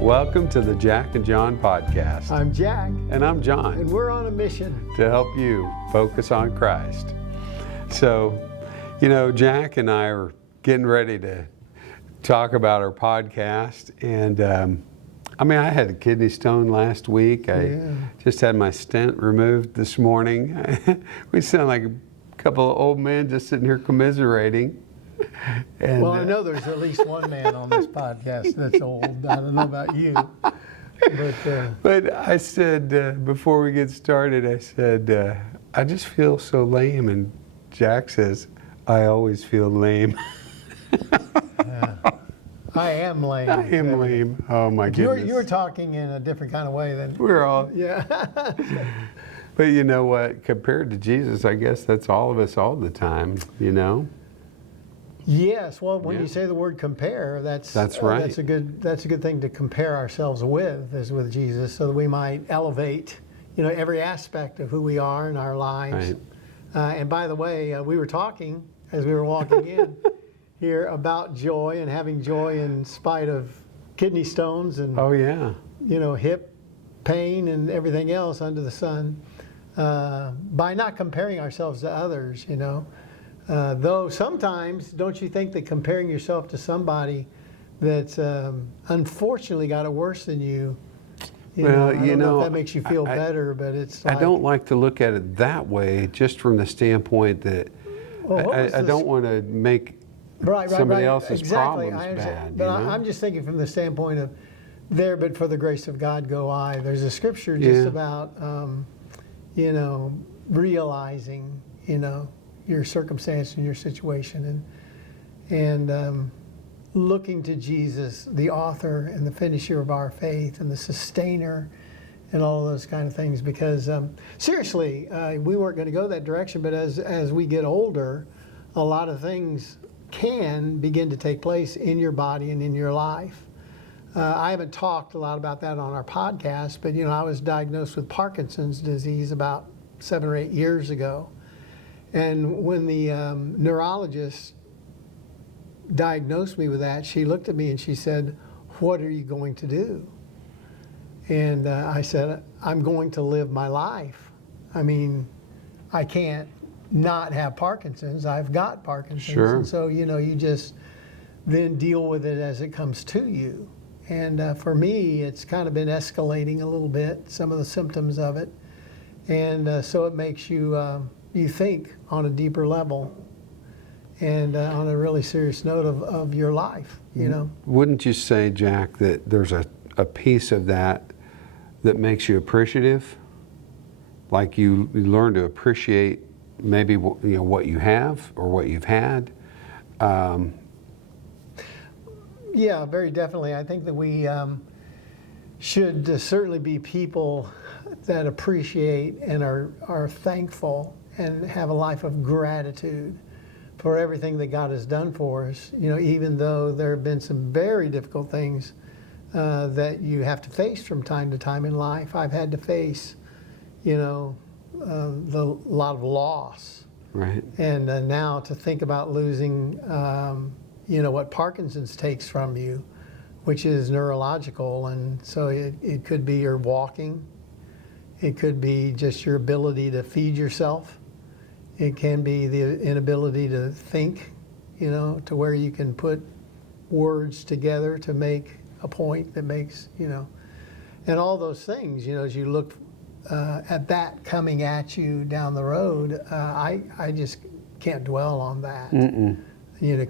Welcome to the Jack and John podcast. I'm Jack. And I'm John. And we're on a mission to help you focus on Christ. So, Jack and I are getting ready to talk about our podcast. And I had a kidney stone last week. I just had my stent removed this morning. We sound like a couple of old men just sitting here commiserating. And, well, I know there's at least one man on this podcast that's old. I don't know about you. But I said, before we get started, I said, I just feel so lame. And Jack says, I always feel lame. I am lame. I am lame. Oh, my goodness. You're talking in a different kind of way than... We're all... Yeah. But you know what? Compared to Jesus, I guess that's all of us all the time, Yes, well, when you say the word compare, that's right. That's a good thing to compare ourselves with, is with Jesus, so that we might elevate, every aspect of who we are in our lives. Right. And by the way, we were talking as we were walking in here about joy and having joy in spite of kidney stones and hip pain and everything else under the sun, by not comparing ourselves to others, Though sometimes, don't you think that comparing yourself to somebody that's unfortunately got it worse than you, I don't know if that makes you feel better, but it's like... I don't like to look at it that way, just from the standpoint that I don't want to make somebody else's problems bad. But I'm just thinking from the standpoint of, there but for the grace of God go I. There's a scripture just about, realizing, your circumstance and your situation, and looking to Jesus, the author and the finisher of our faith and the sustainer and all of those kind of things. Because seriously, we weren't going to go that direction, but as we get older, a lot of things can begin to take place in your body and in your life. I haven't talked a lot about that on our podcast, but I was diagnosed with Parkinson's disease about 7 or 8 years ago. And when the neurologist diagnosed me with that, she looked at me and she said, "What are you going to do?" And I said, "I'm going to live my life. I can't not have Parkinson's. I've got Parkinson's." Sure. And so, you just then deal with it as it comes to you. And for me, it's kind of been escalating a little bit, some of the symptoms of it. And so it makes you... you think on a deeper level and on a really serious note of your life, Wouldn't you say, Jack, that there's a piece of that makes you appreciative? Like you learn to appreciate maybe what you have or what you've had? Yeah, very definitely. I think that we should certainly be people that appreciate and are thankful and have a life of gratitude for everything that God has done for us. Even though there have been some very difficult things that you have to face from time to time in life. I've had to face, a lot of loss. Right. And now to think about losing, what Parkinson's takes from you, which is neurological. And so it could be your walking. It could be just your ability to feed yourself. It can be the inability to think, to where you can put words together to make a point that makes, and all those things, as you look at that coming at you down the road, I just can't dwell on that.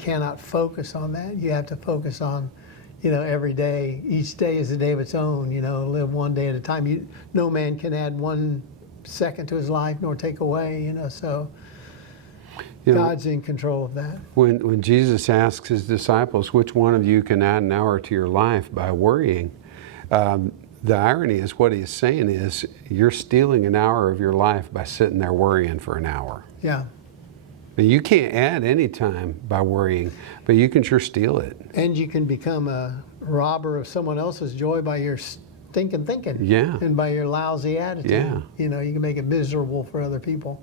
Cannot focus on that. You have to focus on, every day. Each day is a day of its own, live one day at a time. No man can add 1 second to his life nor take away, so God's in control of that. When Jesus asks his disciples, which one of you can add an hour to your life by worrying, the irony is what he's saying is you're stealing an hour of your life by sitting there worrying for an hour. Yeah. You can't add any time by worrying, but you can sure steal it. And you can become a robber of someone else's joy by your stinking thinking. Yeah. And by your lousy attitude. Yeah. You can make it miserable for other people.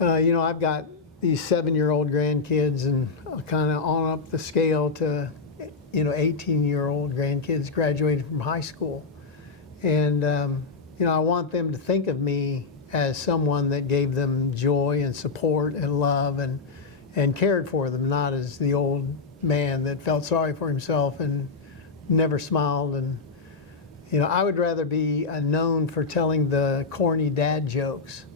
I've got these 7-year-old grandkids and kind of on up the scale to 18-year-old grandkids graduating from high school. And, I want them to think of me as someone that gave them joy and support and love and cared for them, not as the old man that felt sorry for himself and never smiled. And, I would rather be known for telling the corny dad jokes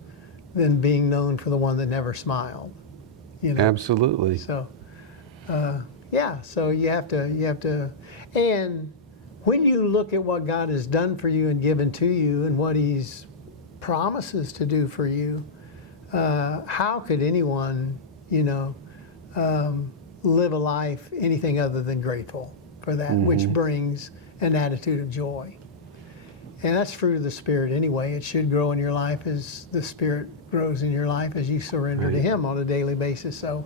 than being known for the one that never smiled. Absolutely. So, so you have to, and when you look at what God has done for you and given to you and what He's promises to do for you, how could anyone, live a life anything other than grateful for that, which brings an attitude of joy? And that's fruit of the Spirit anyway. It should grow in your life as the Spirit grows in your life as you surrender to Him on a daily basis. So,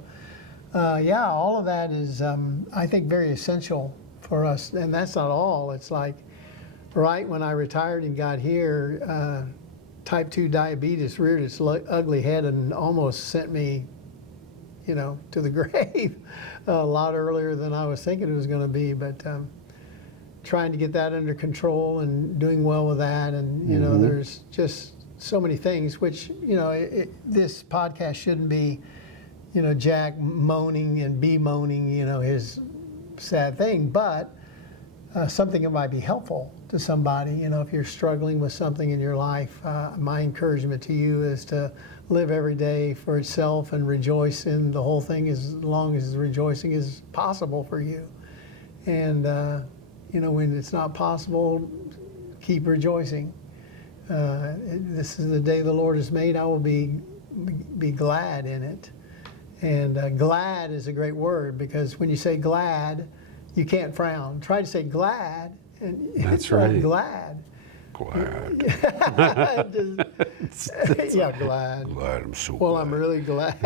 all of that is, I think, very essential for us. And that's not all. It's like, right when I retired and got here, type 2 diabetes reared its ugly head and almost sent me, to the grave a lot earlier than I was thinking it was going to be. But trying to get that under control and doing well with that. And, there's just so many things, which, this podcast shouldn't be, Jack moaning and bemoaning, his sad thing, but something that might be helpful to somebody. If you're struggling with something in your life, my encouragement to you is to live every day for itself and rejoice in the whole thing as long as rejoicing is possible for you. And, when it's not possible, keep rejoicing. This is the day the Lord has made. I will be glad in it. And glad is a great word, because when you say glad, you can't frown. Try to say glad, and that's right. I'm glad. Glad. Yeah, glad. Glad, I'm so well, glad. I'm really glad.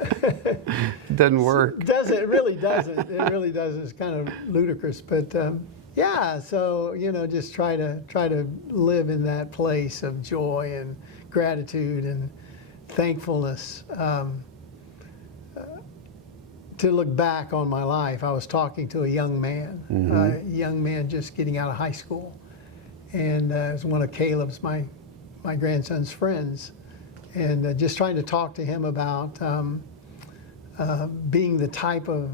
It doesn't work. It really doesn't. It really doesn't. It's kind of ludicrous. But so, just try to live in that place of joy and gratitude and thankfulness. To look back on my life, I was talking to a young man just getting out of high school, and it was one of Caleb's, my grandson's friends, and just trying to talk to him about being the type of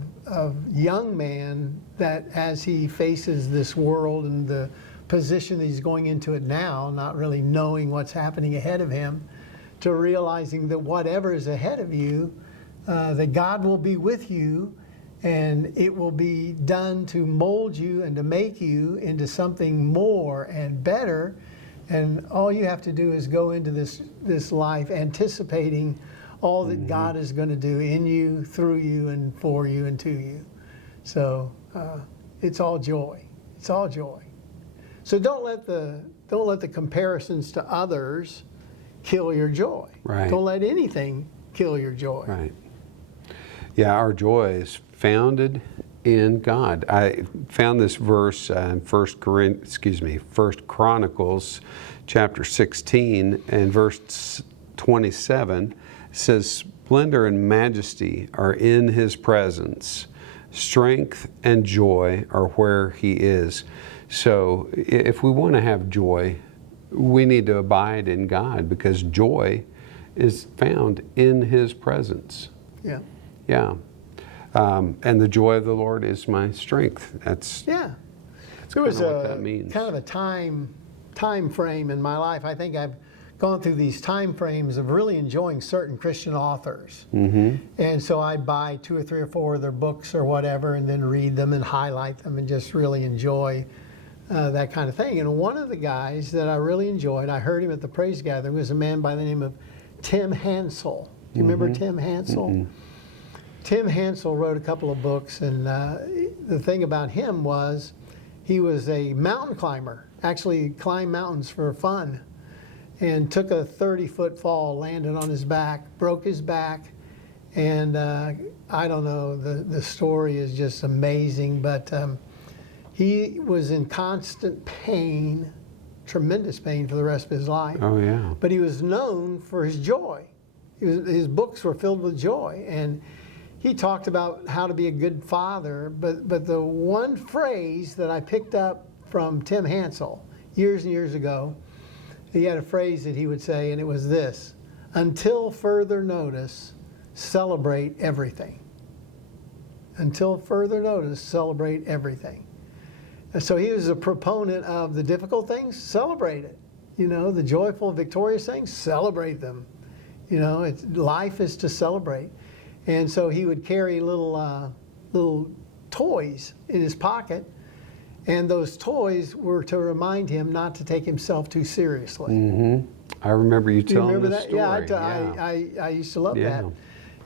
young man that, as he faces this world and the position that he's going into it now, not really knowing what's happening ahead of him, to realizing that whatever is ahead of you, that God will be with you, and it will be done to mold you and to make you into something more and better. And all you have to do is go into this life anticipating all that God is going to do in you, through you, and for you, and to you. So it's all joy. It's all joy. So don't let the comparisons to others kill your joy. Right. Don't let anything kill your joy. Right. Yeah, our joy is founded in God. I found this verse in 1 Chronicles chapter 16 and verse 27. Says, "Splendor and majesty are in His presence. Strength and joy are where He is." So if we want to have joy, we need to abide in God, because joy is found in His presence. Yeah. Yeah. And the joy of the Lord is my strength. That's there was what that means. Kind of a time frame in my life. I think I've gone through these time frames of really enjoying certain Christian authors. And so I'd buy 2 or 3 or 4 of their books or whatever, and then read them and highlight them and just really enjoy that kind of thing. And one of the guys that I really enjoyed, I heard him at the praise gathering, was a man by the name of Tim Hansel. Do you remember Tim Hansel? Tim Hansel wrote a couple of books, and the thing about him was he was a mountain climber, actually climbed mountains for fun, and took a 30-foot fall, landed on his back, broke his back, and I don't know, the story is just amazing, but he was in constant pain, tremendous pain for the rest of his life. Oh, yeah. But he was known for his joy. His books were filled with joy, and he talked about how to be a good father, but the one phrase that I picked up from Tim Hansel years and years ago, he had a phrase that he would say, and it was this: until further notice, celebrate everything. Until further notice, celebrate everything. And so he was a proponent of the difficult things, celebrate it. You know, the joyful, victorious things, celebrate them. You know, life is to celebrate. And so he would carry little toys in his pocket, and those toys were to remind him not to take himself too seriously. Mm-hmm. I remember you telling this story. Yeah, I used to love that.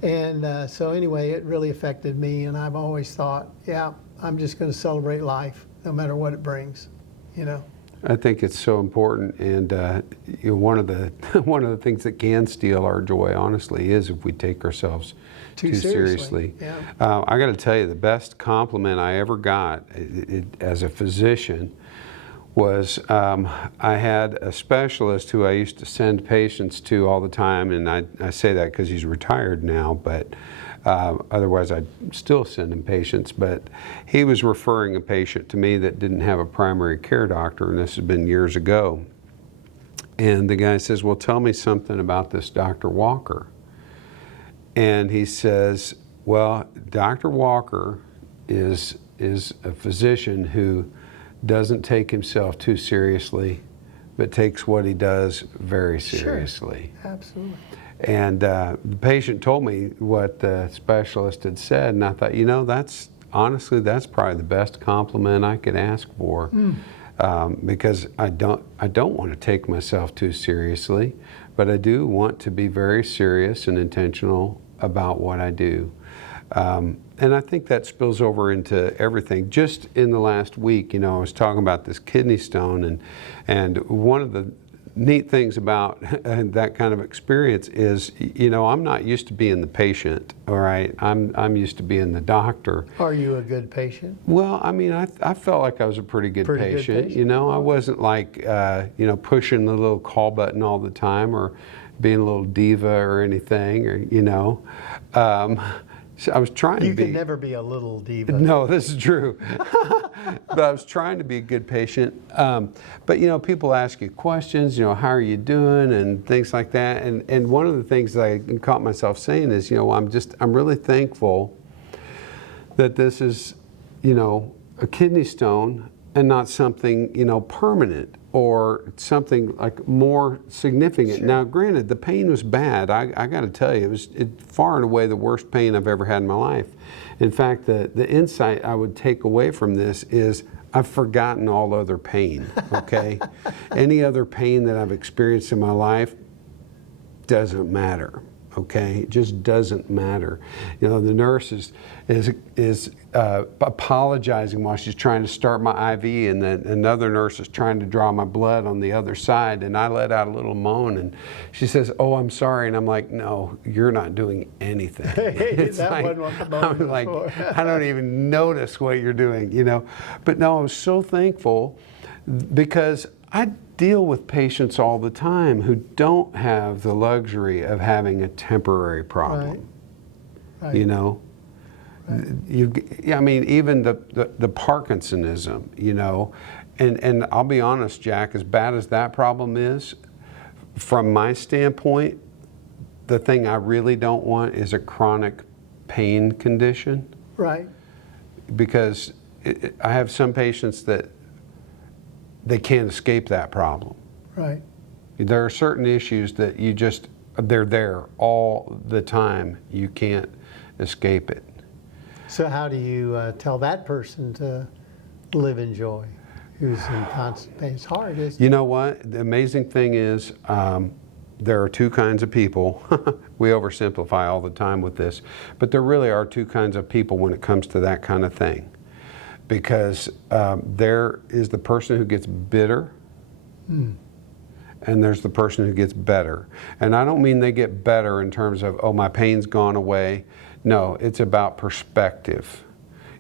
And so anyway, it really affected me, and I've always thought, yeah, I'm just going to celebrate life, no matter what it brings, you know. I think it's so important, and you know, one of the things that can steal our joy, honestly, is if we take ourselves too seriously. Yeah. I got to tell you, the best compliment I ever got as a physician was I had a specialist who I used to send patients to all the time, and I say that because he's retired now, but otherwise I'd still send him patients. But he was referring a patient to me that didn't have a primary care doctor, and this has been years ago. And the guy says, well, tell me something about this Dr. Walker. And he says, well, Dr. Walker is a physician who doesn't take himself too seriously, but takes what he does very seriously. Sure. Absolutely. And the patient told me what the specialist had said, and I thought, you know, that's probably the best compliment I could ask for, because I don't want to take myself too seriously, but I do want to be very serious and intentional about what I do. And I think that spills over into everything. Just in the last week, you know, I was talking about this kidney stone, and one of the neat things about that kind of experience is, you know, I'm not used to being the patient, all right? I'm used to being the doctor. Are you a good patient? Well, I mean, I felt like I was a pretty good patient. You know, I wasn't like, you know, pushing the little call button all the time or being a little diva or anything, or, you know. So I was trying to be. You can never be a little diva. No, this is true. But I was trying to be a good patient. But you know, people ask you questions, you know, how are you doing and things like that. And one of the things that I caught myself saying is, you know, I'm really thankful that this is, you know, a kidney stone and not something, you know, permanent or something like more significant. Sure. Now, granted, the pain was bad. I got to tell you, it was far and away the worst pain I've ever had in my life. In fact, the insight I would take away from this is I've forgotten all other pain, okay? Any other pain that I've experienced in my life doesn't matter, okay? It just doesn't matter. You know, the nurse is apologizing while she's trying to start my IV, and then another nurse is trying to draw my blood on the other side, and I let out a little moan, and she says, "Oh, I'm sorry," and I'm like, "No, you're not doing anything." It's that like, I'm like, I don't even notice what you're doing, you know. But no, I was so thankful because I deal with patients all the time who don't have the luxury of having a temporary problem. Right. You know. Right. I mean, even the Parkinsonism, you know, and I'll be honest, Jack, as bad as that problem is, from my standpoint, the thing I really don't want is a chronic pain condition. Right. Because I have some patients that they can't escape that problem. Right. There are certain issues that they're there all the time. You can't escape it. So how do you tell that person to live in joy, who's in constant pain? It's hard, isn't it? You know what? The amazing thing is there are two kinds of people. We oversimplify all the time with this, but there really are two kinds of people when it comes to that kind of thing. Because there is the person who gets bitter, and there's the person who gets better. And I don't mean they get better in terms of, oh, my pain's gone away. No, it's about perspective.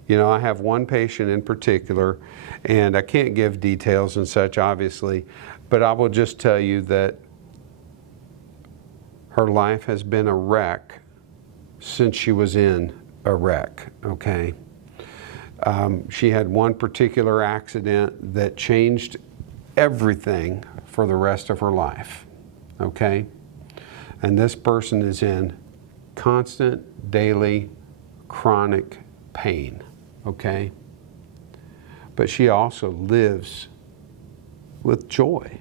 You know, I have one patient in particular, and I can't give details and such, obviously, but I will just tell you that her life has been a wreck since she was in a wreck, okay? She had one particular accident that changed everything for the rest of her life, okay? And this person is in constant, daily, chronic pain, okay? But she also lives with joy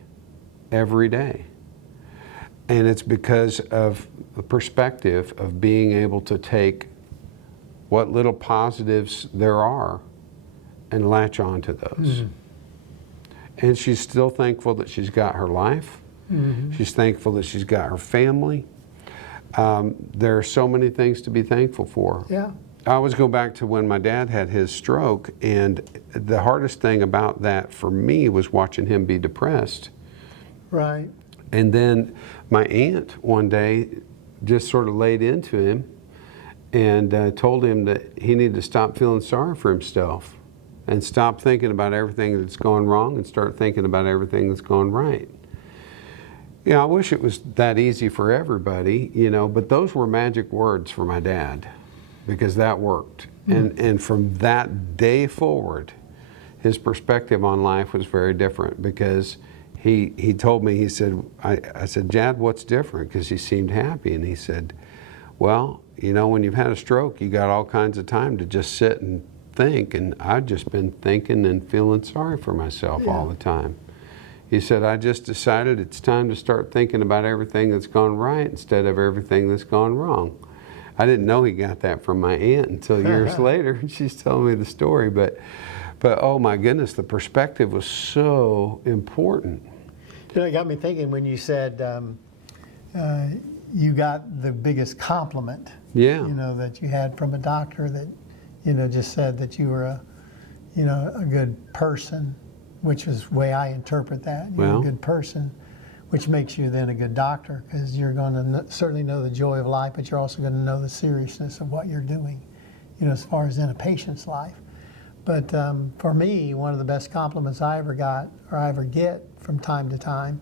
every day. And it's because of the perspective of being able to take what little positives there are and latch on to those. Mm-hmm. And she's still thankful that she's got her life. Mm-hmm. She's thankful that she's got her family. There are so many things to be thankful for. Yeah. I always go back to when my dad had his stroke, and the hardest thing about that for me was watching him be depressed. Right. And then my aunt one day just sort of laid into him and told him that he needed to stop feeling sorry for himself and stop thinking about everything that's gone wrong and start thinking about everything that's gone right. You know, I wish it was that easy for everybody, you know, but those were magic words for my dad because that worked. And from that day forward, his perspective on life was very different because he told me, he said, I said, Dad, what's different? Because he seemed happy. And he said, well, you know, when you've had a stroke, you got all kinds of time to just sit and think. And I've just been thinking and feeling sorry for myself all the time. He said, I just decided it's time to start thinking about everything that's gone right instead of everything that's gone wrong. I didn't know he got that from my aunt until years later. She's telling me the story. But oh my goodness, the perspective was so important. You know, it got me thinking when you said you got the biggest compliment. Yeah. You know, that you had from a doctor that, you know, just said that you were a good person, which is the way I interpret that. You're a good person, which makes you then a good doctor because you're going to certainly know the joy of life, but you're also going to know the seriousness of what you're doing, you know, as far as in a patient's life. But for me, one of the best compliments I ever got or I ever get from time to time.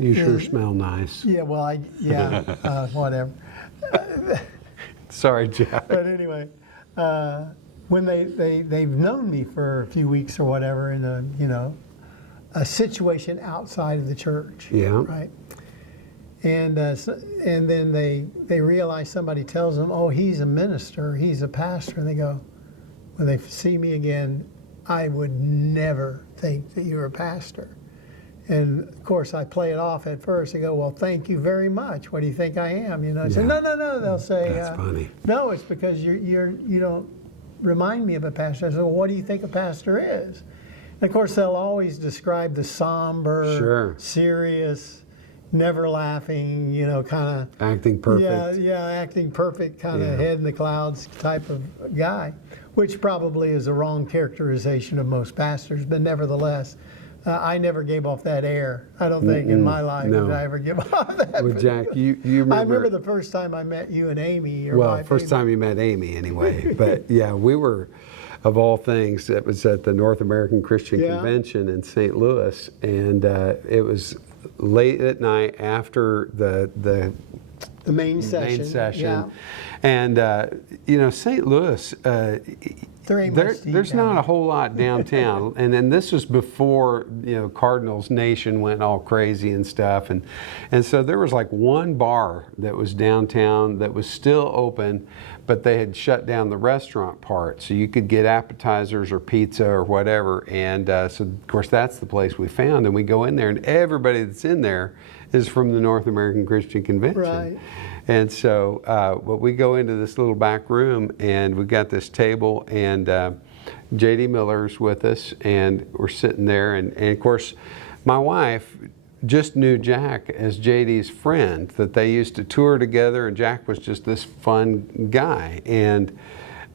You sure smell nice. Yeah, well, whatever. Sorry, Jack. But anyway, when they've known me for a few weeks or whatever in a situation outside of the church. Yeah. Right. And then they realize somebody tells them, oh, he's a minister, he's a pastor, and they go, when they see me again, I would never think that you're a pastor. And of course, I play it off at first. They go, well, thank you very much. What do you think I am? You know, I say, no. They'll say, that's funny. No, it's because you don't remind me of a pastor. I say, well, what do you think a pastor is? And of course, they'll always describe the somber, serious, never laughing, you know, kind of acting perfect. Yeah, acting perfect, kind of head in the clouds type of guy, which probably is a wrong characterization of most pastors, but nevertheless, I never gave off that air. I don't think in my life did I ever give off that. Well, Jack, you remember... I remember the first time I met you and Amy. First time you met Amy anyway. But yeah, we were, of all things, it was at the North American Christian Convention in St. Louis. And it was late at night after the main session. Yeah. And, you know, St. Louis... there's not a whole lot downtown, and then this was before, you know, Cardinals Nation went all crazy and stuff, and so there was like one bar that was downtown that was still open, but they had shut down the restaurant part, so you could get appetizers or pizza or whatever, and so of course that's the place we found, and we go in there, and everybody that's in there is from the North American Christian Convention. Right. And so we go into this little back room, and we've got this table, and J.D. Miller's with us, and we're sitting there. And of course, my wife just knew Jack as J.D.'s friend, that they used to tour together, and Jack was just this fun guy. And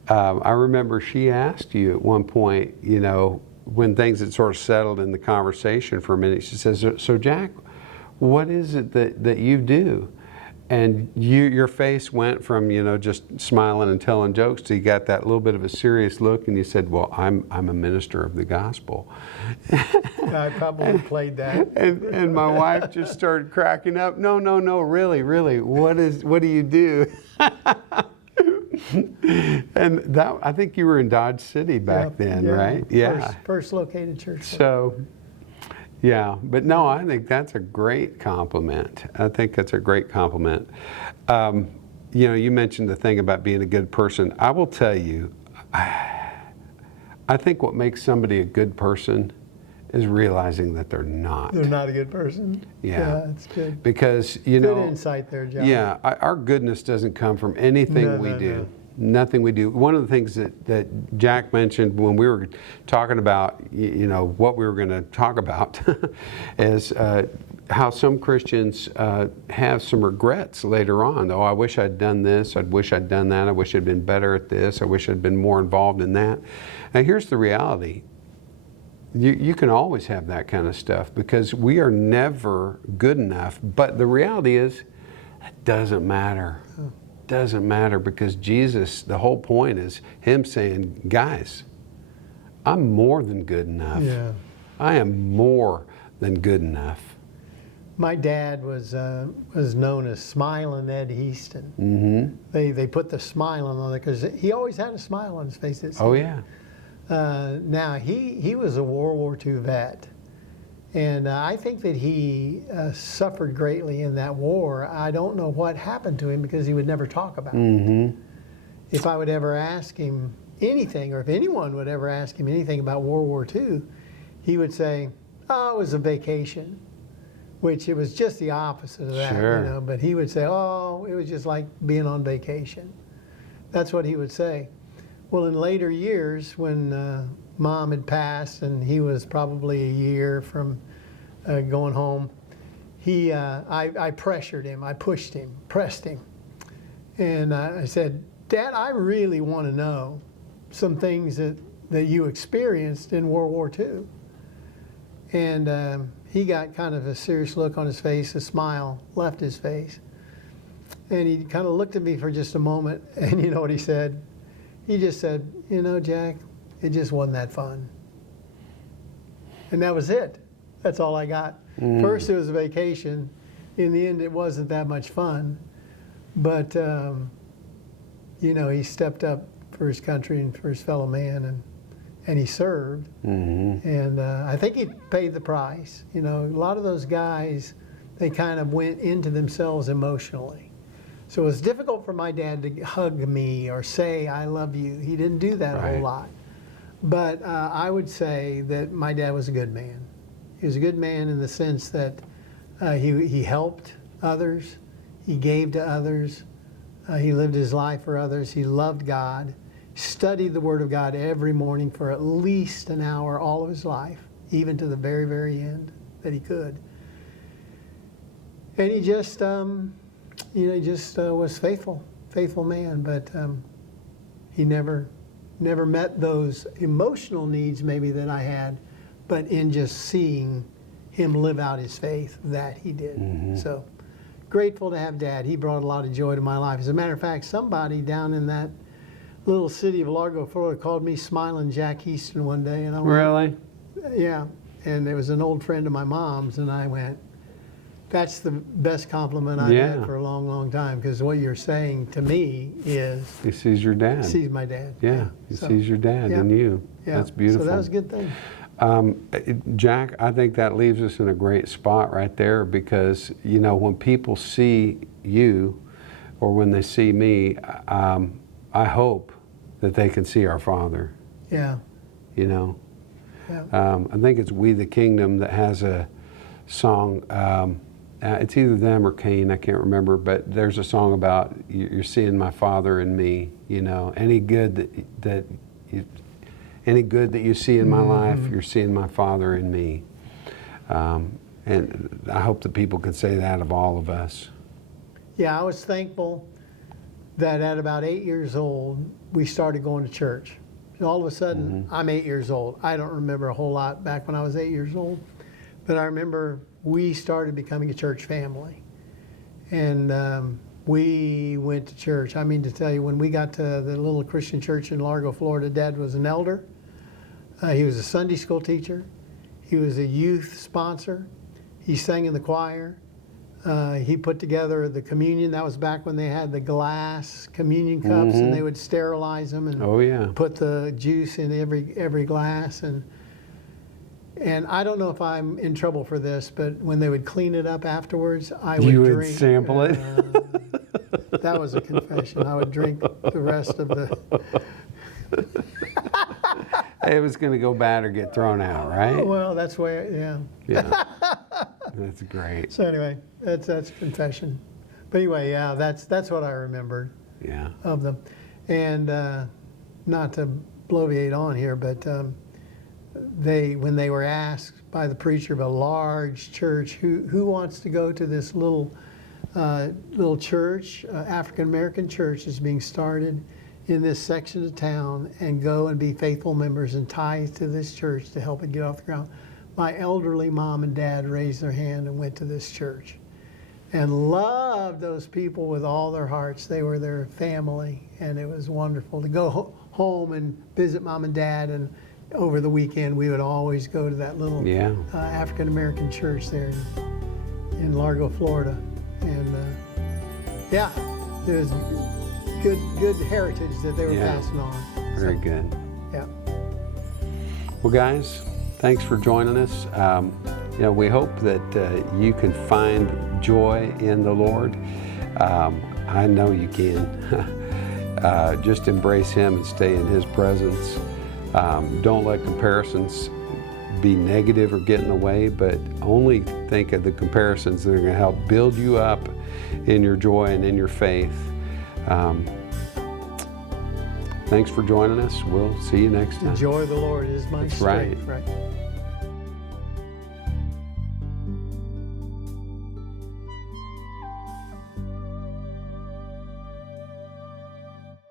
I remember she asked you at one point, you know, when things had sort of settled in the conversation for a minute, she says, so Jack, what is it that you do? And your face went from, you know, just smiling and telling jokes to you got that little bit of a serious look, and you said, well, I'm a minister of the gospel. I probably played that. And my wife just started cracking up. No, really, what do you do? And that, I think you were in Dodge City back then, right? Yeah. First located church. So, yeah, but no, I think that's a great compliment. I think that's a great compliment. You know, you mentioned the thing about being a good person. I will tell you, I think what makes somebody a good person is realizing that they're not. They're not a good person. Yeah, that's good. Because, you know, Good insight there, John. yeah, our goodness doesn't come from anything we do. No. Nothing we do. One of the things that Jack mentioned when we were talking about, you know, what we were going to talk about is how some Christians have some regrets later on. Oh, I wish I'd done this. I wish I'd done that. I wish I'd been better at this. I wish I'd been more involved in that. Now, here's the reality. You can always have that kind of stuff because we are never good enough. But the reality is, it doesn't matter. Doesn't matter because Jesus, the whole point is Him saying, guys, I'm more than good enough. Yeah. I am more than good enough. My dad was known as Smiling Ed Easton. Mm-hmm. They put the smiling on it because he always had a smile on his face. Oh, yeah. Now, he was a World War II vet. And I think that he suffered greatly in that war. I don't know what happened to him because he would never talk about it. If I would ever ask him anything, or if anyone would ever ask him anything about World War II, he would say, oh, it was a vacation, which it was just the opposite of that. Sure. You know? But he would say, oh, it was just like being on vacation. That's what he would say. Well, in later years, when Mom had passed and he was probably a year from going home, I pressured him, I pushed him, pressed him. And I said, Dad, I really want to know some things that you experienced in World War II. And he got kind of a serious look on his face, a smile left his face. And he kind of looked at me for just a moment, and you know what he said? He just said, you know, Jack, it just wasn't that fun. And that was it. That's all I got. First it was a vacation. In the end, it wasn't that much fun. But, you know, he stepped up for his country and for his fellow man, and he served. And I think he paid the price. You know, a lot of those guys, they kind of went into themselves emotionally. So it was difficult for my dad to hug me or say, I love you. He didn't do that a whole lot. But I would say that my dad was a good man. He was a good man in the sense that he helped others. He gave to others. He lived his life for others. He loved God. Studied the Word of God every morning for at least an hour all of his life, even to the very, very end that he could. And he just, you know, he just was faithful man. But he never met those emotional needs maybe that I had, but in just seeing him live out his faith, that he did. So grateful to have Dad. He brought a lot of joy to my life. As a matter of fact, somebody down in that little city of Largo, Florida, called me Smiling Jack Easton one day, and I went, Really? Yeah. And it was an old friend of my mom's, and I went, that's the best compliment I've had for a long, long time, because what you're saying to me is... He sees your dad. Sees my dad. Yeah, he sees your dad in you. Yeah. That's beautiful. So that was a good thing. Jack, I think that leaves us in a great spot right there because, you know, when people see you or when they see me, I hope that they can see our Father. Yeah. You know? Yeah. I think it's We the Kingdom that has a song. It's either them or Cain, I can't remember, but there's a song about you're seeing my Father in me. You know, any good that you see in my life, you're seeing my Father in me. And I hope that people can say that of all of us. Yeah, I was thankful that at about 8 years old, we started going to church. And all of a sudden, I'm 8 years old. I don't remember a whole lot back when I was 8 years old, but I remember we started becoming a church family. And we went to church. I mean, to tell you, when we got to the little Christian church in Largo, Florida, Dad was an elder. He was a Sunday school teacher. He was a youth sponsor. He sang in the choir. He put together the communion. That was back when they had the glass communion cups, and they would sterilize them and put the juice in every glass. And I don't know if I'm in trouble for this, but when they would clean it up afterwards, I would You would drink. sample it? That was a confession. I would drink the rest of the. It was going to go bad or get thrown out, right? Well, that's where, Yeah. That's great. So anyway, that's confession. But anyway, yeah, that's what I remembered Yeah. of them. And not to bloviate on here, but when they were asked by the preacher of a large church, who wants to go to this little church, African American church is being started in this section of town, and go and be faithful members and tithe to this church to help it get off the ground. My elderly mom and dad raised their hand and went to this church and loved those people with all their hearts. They were their family, and it was wonderful to go home and visit mom and dad. And over the weekend, we would always go to that little African American church there in Largo, Florida. And it was good heritage that they were passing on. Very good. Yeah. Well, guys, thanks for joining us. We hope that you can find joy in the Lord. I know you can. Just embrace Him and stay in His presence. Don't let comparisons be negative or get in the way, but only think of the comparisons that are going to help build you up in your joy and in your faith. Thanks for joining us. We'll see you next time. The joy of the Lord is my strength. Right.